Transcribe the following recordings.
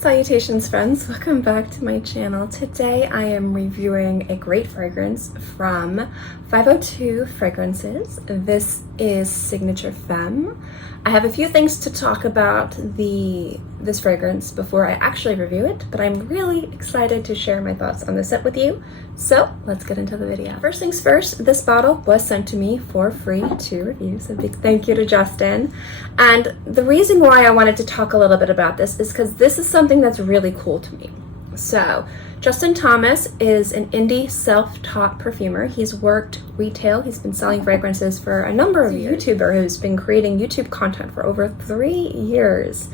Salutations friends, welcome back to my channel. Today I am reviewing a great fragrance from 502 Fragrances. This is Signature Femme. I have a few things to talk about this fragrance before I actually review it, but I'm really excited to share my thoughts on the scent with you. So let's get into the video. First things first, this bottle was sent to me for free to review, so a big thank you to Justin. And the reason why I wanted to talk a little bit about this is because this is something that's really cool to me. So Justin Thomas is an indie self-taught perfumer. He's worked retail. He's been selling fragrances for a number of years. He's a YouTuber who's been creating YouTube content for over 3 years.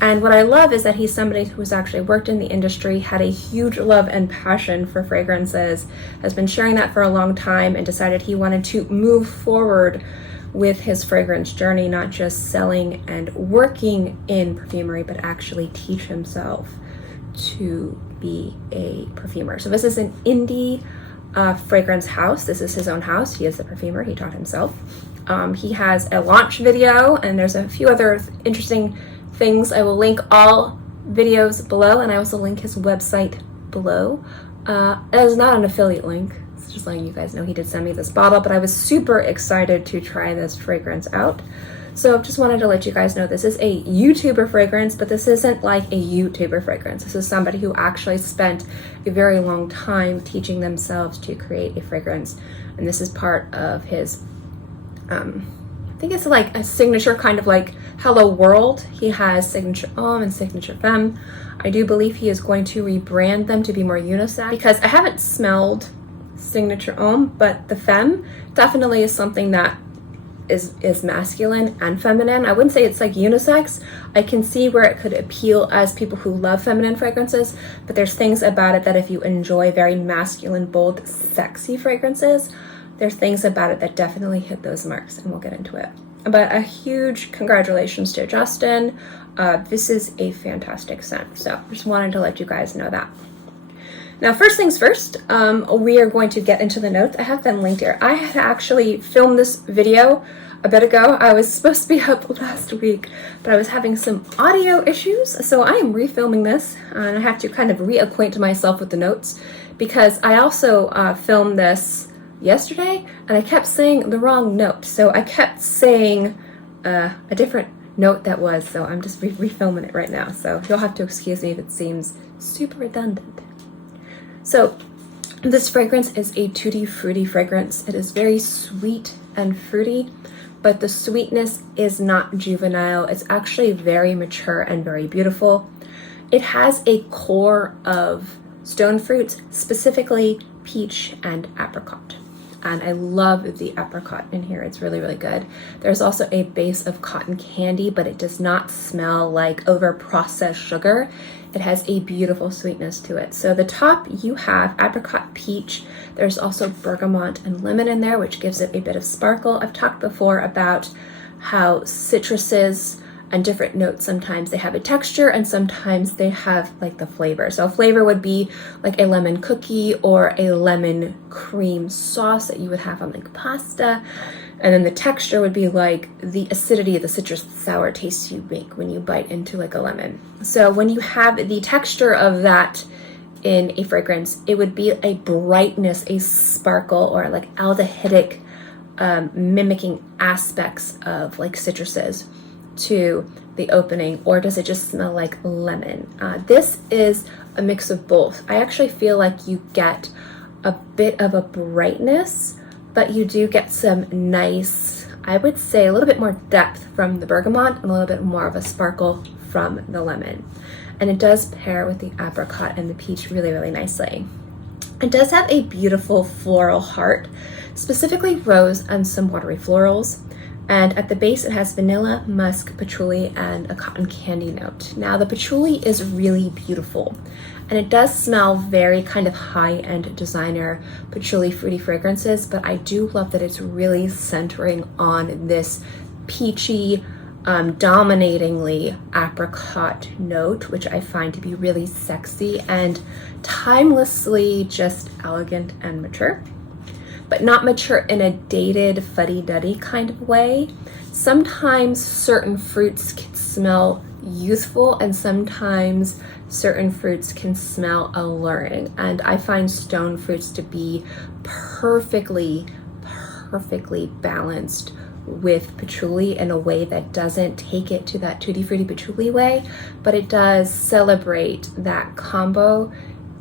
And what I love is that he's somebody who's actually worked in the industry, had a huge love and passion for fragrances, has been sharing that for a long time, and decided he wanted to move forward with his fragrance journey, not just selling and working in perfumery, but actually teach himself to be a perfumer. So this is an indie fragrance house. This is his own house. He is the perfumer. He taught himself. He has a launch video, and there's a few other interesting things. I will link all videos below, and I also link his website below. It is not an affiliate link. It's just letting you guys know he did send me this bottle, but I was super excited to try this fragrance out. So just wanted to let you guys know this is a YouTuber fragrance, but this isn't like a YouTuber fragrance. This is somebody who actually spent a very long time teaching themselves to create a fragrance. And this is part of his, I think it's like a signature kind of like Hello World. He has Signature Homme and Signature Femme. I do believe he is going to rebrand them to be more unisex, because I haven't smelled Signature Homme, but the Femme definitely is something that is masculine and feminine. I wouldn't say it's like unisex. I can see where it could appeal as people who love feminine fragrances, but there's things about it that if you enjoy very masculine, bold, sexy fragrances, there's things about it that definitely hit those marks, and we'll get into it. But a huge congratulations to Justin. This is a fantastic scent, so just wanted to let you guys know that. Now, first things first, we are going to get into the notes. I have them linked here. I had actually filmed this video a bit ago. I was supposed to be up last week, but I was having some audio issues, so I am refilming this, and I have to kind of reacquaint myself with the notes, because I also filmed this yesterday, and I kept saying the wrong note. So I kept saying a different note that was, so I'm just refilming it right now. So you'll have to excuse me if it seems super redundant. So this fragrance is a tutti frutti fragrance. It is very sweet and fruity, but the sweetness is not juvenile. It's actually very mature and very beautiful. It has a core of stone fruits, specifically peach and apricot. And I love the apricot in here. It's really, really good. There's also a base of cotton candy, but it does not smell like over-processed sugar. It has a beautiful sweetness to it. So the top, you have apricot, peach. There's also bergamot and lemon in there, which gives it a bit of sparkle. I've talked before about how citruses and different notes, sometimes they have a texture and sometimes they have like the flavor. So a flavor would be like a lemon cookie or a lemon cream sauce that you would have on like pasta. And then the texture would be like the acidity of the citrus sour taste you make when you bite into like a lemon. So when you have the texture of that in a fragrance, it would be a brightness, a sparkle, or like aldehydic mimicking aspects of like citruses to the opening. Or does it just smell like lemon? This is a mix of both. I actually feel like you get a bit of a brightness, but you do get some nice, I would say a little bit more depth from the bergamot and a little bit more of a sparkle from the lemon. And it does pair with the apricot and the peach really, really nicely. It does have a beautiful floral heart, specifically rose and some watery florals. And at the base, it has vanilla, musk, patchouli, and a cotton candy note. Now, the patchouli is really beautiful, and it does smell very kind of high-end designer patchouli fruity fragrances, but I do love that it's really centering on this peachy, dominatingly apricot note, which I find to be really sexy and timelessly just elegant and mature. But not mature in a dated, fuddy-duddy kind of way. Sometimes certain fruits can smell youthful, and sometimes certain fruits can smell alluring. And I find stone fruits to be perfectly balanced with patchouli in a way that doesn't take it to that tutti frutti patchouli way, but it does celebrate that combo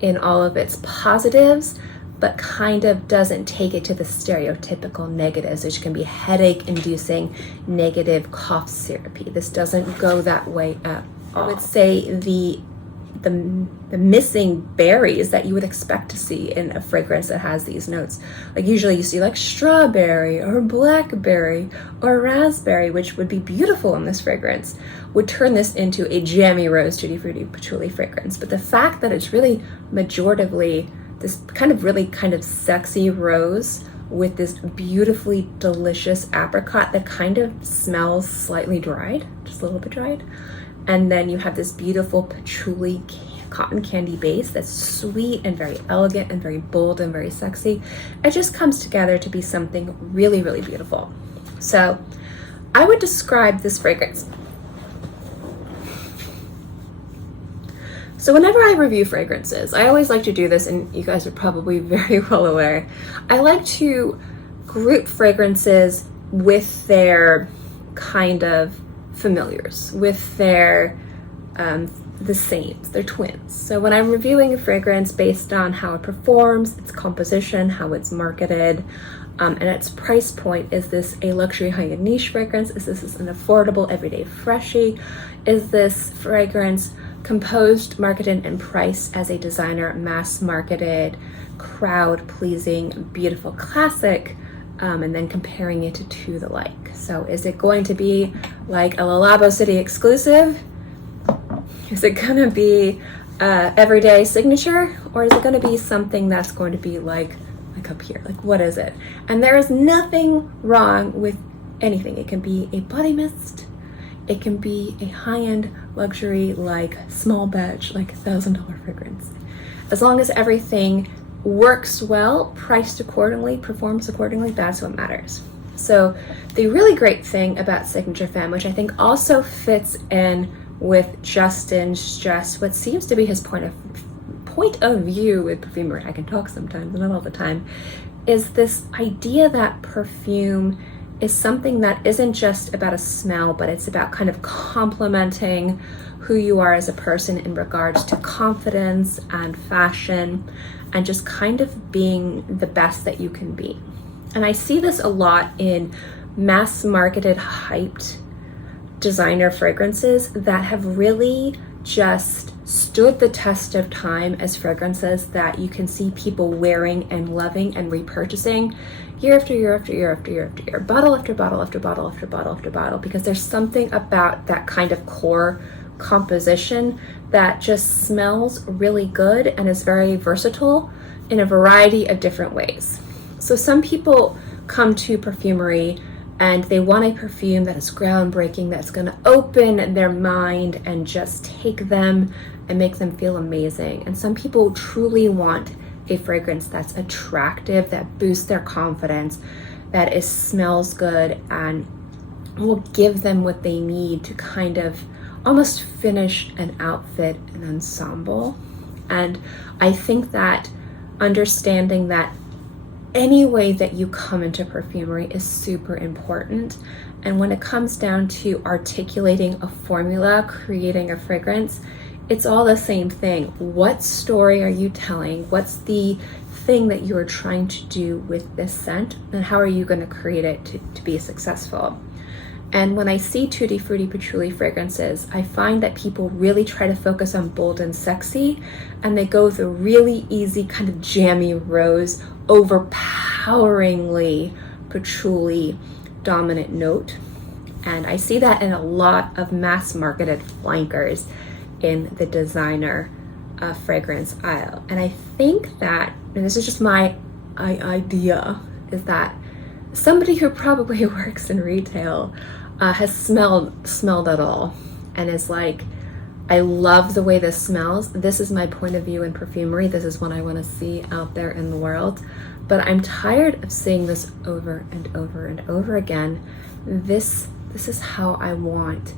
in all of its positives, but kind of doesn't take it to the stereotypical negatives, which can be headache inducing, negative, cough syrupy. This doesn't go that way at all. I would say the missing berries that you would expect to see in a fragrance that has these notes. Like usually you see like strawberry or blackberry or raspberry, which would be beautiful in this fragrance, would turn this into a jammy rose tutti frutti patchouli fragrance. But the fact that it's really majoritively this kind of sexy rose with this beautifully delicious apricot that kind of smells slightly dried, just a little bit dried. And then you have this beautiful patchouli cotton candy base that's sweet and very elegant and very bold and very sexy. It just comes together to be something really, really beautiful. So I would describe this fragrance. So whenever I review fragrances, I always like to do this, and you guys are probably very well aware, I like to group fragrances with their kind of familiars, with their the same, they're twins. So when I'm reviewing a fragrance based on how it performs, its composition, how it's marketed, and its price point, is this a luxury high-end niche fragrance? Is this an affordable everyday freshie? Is this fragrance composed, marketed, and priced as a designer, mass-marketed, crowd-pleasing, beautiful classic? And then comparing it to the like. So is it going to be like a Lalabo City exclusive? Is it going to be everyday signature? Or is it going to be something that's going to be like up here? Like, what is it? And there is nothing wrong with anything. It can be a body mist. It can be a high-end luxury, like small batch, like $1,000 fragrance. As long as everything works well, priced accordingly, performs accordingly, that's what matters. So the really great thing about Signature Femme, which I think also fits in with Justin's just what seems to be his point of view with perfumery, I can talk sometimes, not all the time, is this idea that perfume is something that isn't just about a smell, but it's about kind of complementing who you are as a person in regards to confidence and fashion, and just kind of being the best that you can be. And I see this a lot in mass marketed, hyped designer fragrances that have really just stood the test of time as fragrances that you can see people wearing and loving and repurchasing year after year after year after year after year, bottle after bottle after bottle after bottle after bottle, because there's something about that kind of core composition that just smells really good and is very versatile in a variety of different ways. So some people come to perfumery and they want a perfume that is groundbreaking, that's going to open their mind and just take them and make them feel amazing. And some people truly want a fragrance that's attractive, that boosts their confidence, that smells good and will give them what they need to kind of almost finish an outfit, an ensemble. And I think that understanding that any way that you come into perfumery is super important. And when it comes down to articulating a formula, creating a fragrance, it's all the same thing. What story are you telling? What's the thing that you are trying to do with this scent? And how are you going to create it to be successful? And when I see tutti frutti patchouli fragrances, I find that people really try to focus on bold and sexy, and they go with a really easy kind of jammy rose, overpoweringly patchouli dominant note. And I see that in a lot of mass marketed flankers in the designer fragrance aisle. And I think that, and this is just my idea, is that somebody who probably works in retail has smelled it all and is like, I love the way this smells. This is my point of view in perfumery. This is what I want to see out there in the world. But I'm tired of seeing this over and over and over again. This is how I want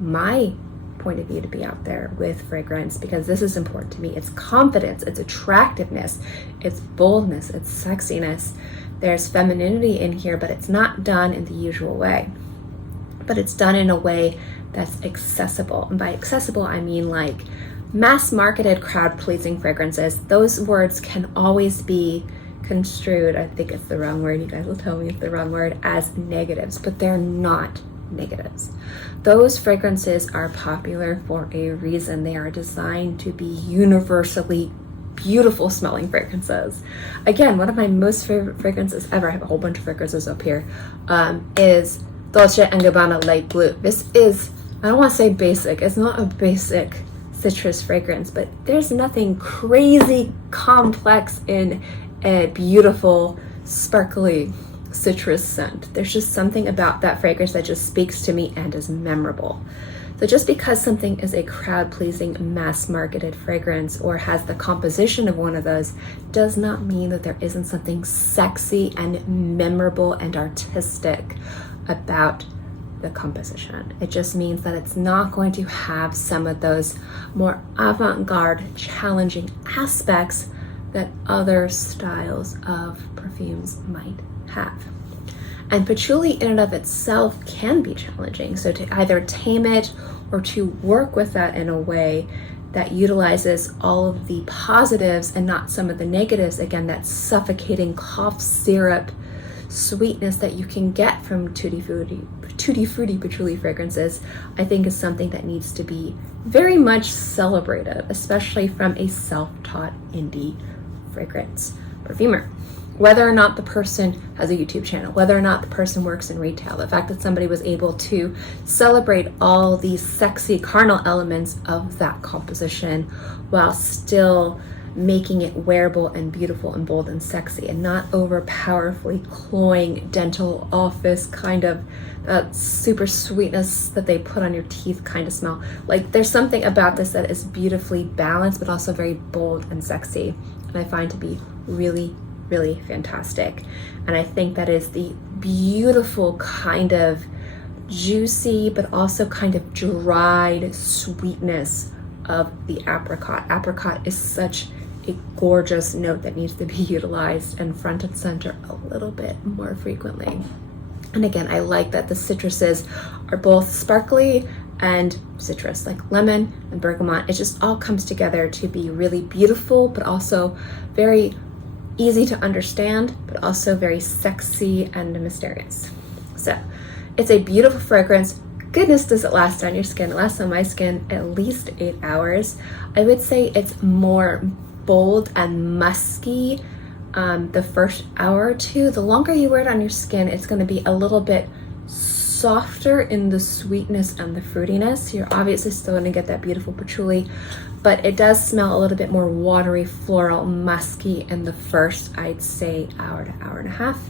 my point of view to be out there with fragrance, because this is important to me. It's confidence, it's attractiveness, it's boldness, it's sexiness. There's femininity in here, but it's not done in the usual way. But it's done in a way that's accessible. And by accessible, I mean like mass-marketed, crowd-pleasing fragrances. Those words can always be construed, I think it's the wrong word, you guys will tell me it's the wrong word, as negatives, but they're not negatives. Those fragrances are popular for a reason. They are designed to be universally beautiful smelling fragrances. Again, one of my most favorite fragrances ever, I have a whole bunch of fragrances up here, is Dolce & Gabbana Light Blue. This is, I don't want to say basic, it's not a basic citrus fragrance, but there's nothing crazy complex in a beautiful, sparkly citrus scent. There's just something about that fragrance that just speaks to me and is memorable. So just because something is a crowd-pleasing, mass-marketed fragrance or has the composition of one of those does not mean that there isn't something sexy and memorable and artistic about the composition. It just means that it's not going to have some of those more avant-garde, challenging aspects that other styles of perfumes might have. And patchouli in and of itself can be challenging. So to either tame it or to work with that in a way that utilizes all of the positives and not some of the negatives, again, that suffocating cough syrup sweetness that you can get from tutti frutti patchouli fragrances, I think is something that needs to be very much celebrated, especially from a self-taught indie fragrance perfumer. Whether or not the person has a YouTube channel, whether or not the person works in retail, the fact that somebody was able to celebrate all these sexy carnal elements of that composition while still making it wearable and beautiful and bold and sexy, and not over powerfully cloying dental office kind of super sweetness that they put on your teeth kind of smell. Like, there's something about this that is beautifully balanced but also very bold and sexy, and I find to be really, really fantastic. And I think that is the beautiful kind of juicy but also kind of dried sweetness of the apricot. Apricot is such a gorgeous note that needs to be utilized and front and center a little bit more frequently. And again, I like that the citruses are both sparkly and citrus, like lemon and bergamot. It just all comes together to be really beautiful, but also very easy to understand, but also very sexy and mysterious. So it's a beautiful fragrance. Goodness, does it last on your skin? It lasts on my skin at least 8 hours. I would say it's more bold and musky the first hour or two. The longer you wear it on your skin, it's going to be a little bit softer in the sweetness and the fruitiness. You're obviously still going to get that beautiful patchouli, but it does smell a little bit more watery, floral, musky in the first, I'd say, hour to hour and a half.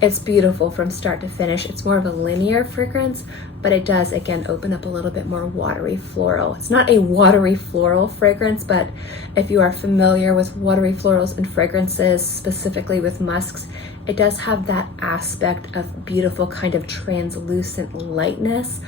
It's beautiful from start to finish. It's more of a linear fragrance, but it does, again, open up a little bit more watery floral. It's not a watery floral fragrance, but if you are familiar with watery florals and fragrances, specifically with musks, it does have that aspect of beautiful kind of translucent lightness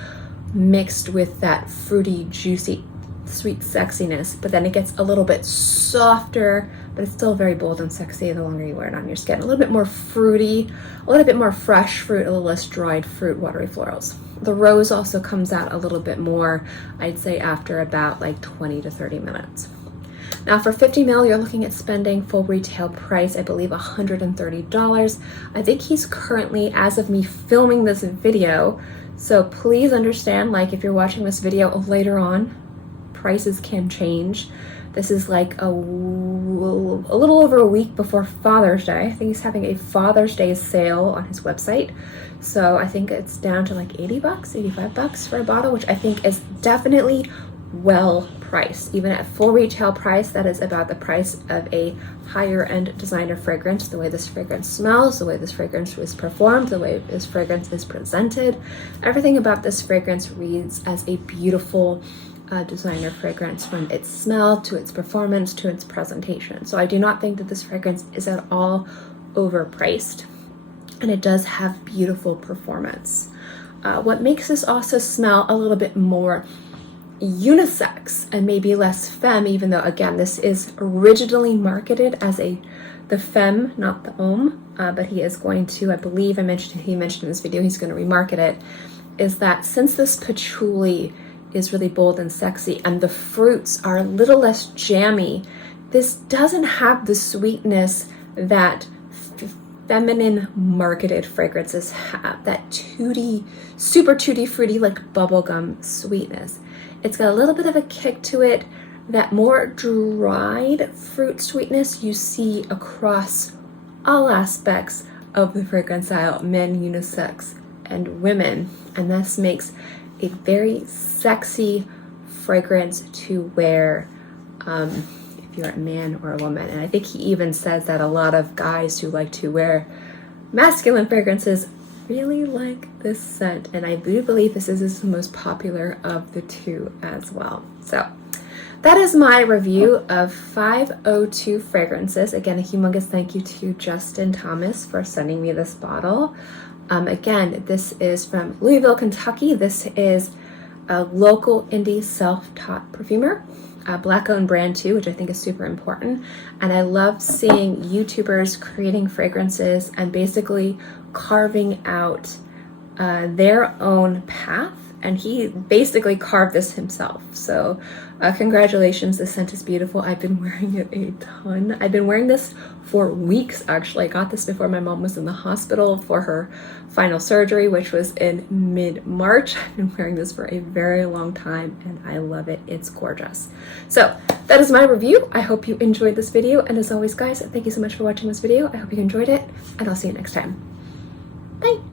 mixed with that fruity, juicy, sweet sexiness, but then it gets a little bit softer, but it's still very bold and sexy the longer you wear it on your skin. A little bit more fruity, a little bit more fresh fruit, a little less dried fruit, watery florals. The rose also comes out a little bit more, I'd say after about like 20 to 30 minutes. Now for 50 ml, you're looking at spending full retail price, I believe $130. I think he's currently, as of me filming this video, so please understand, like if you're watching this video later on, prices can change. This is like a little over a week before Father's Day. I think he's having a Father's Day sale on his website. So I think it's down to like 80 bucks, 85 bucks for a bottle, which I think is definitely well priced. Even at full retail price, that is about the price of a higher end designer fragrance. The way this fragrance smells, the way this fragrance is performed, the way this fragrance is presented, everything about this fragrance reads as a beautiful designer fragrance, from its smell to its performance to its presentation. So I do not think that this fragrance is at all overpriced, and it does have beautiful performance. What makes this also smell a little bit more unisex and maybe less femme, even though again this is originally marketed as the femme, not the homme, but he is going to, I believe he mentioned in this video, he's going to remarket it, is that since this patchouli is really bold and sexy and the fruits are a little less jammy, this doesn't have the sweetness that feminine marketed fragrances have, that tutti, super tutti fruity, like bubblegum sweetness. It's got a little bit of a kick to it, that more dried fruit sweetness you see across all aspects of the fragrance aisle, men, unisex, and women. And this makes a very sexy fragrance to wear if you're a man or a woman. And I think he even says that a lot of guys who like to wear masculine fragrances really like this scent, and I do believe this is the most popular of the two as well. So that is my review of 502 fragrances. Again, a humongous thank you to Justin Thomas for sending me this bottle. Again, this is from Louisville, Kentucky. This is a local indie self-taught perfumer, a Black-owned brand too, which I think is super important. And I love seeing YouTubers creating fragrances and basically carving out their own path. And he basically carved this himself. So congratulations, this scent is beautiful. I've been wearing it a ton. I've been wearing this for weeks, actually. I got this before my mom was in the hospital for her final surgery, which was in mid-March. I've been wearing this for a very long time and I love it. It's gorgeous. So that is my review. I hope you enjoyed this video. And as always, guys, thank you so much for watching this video. I hope you enjoyed it and I'll see you next time. Bye.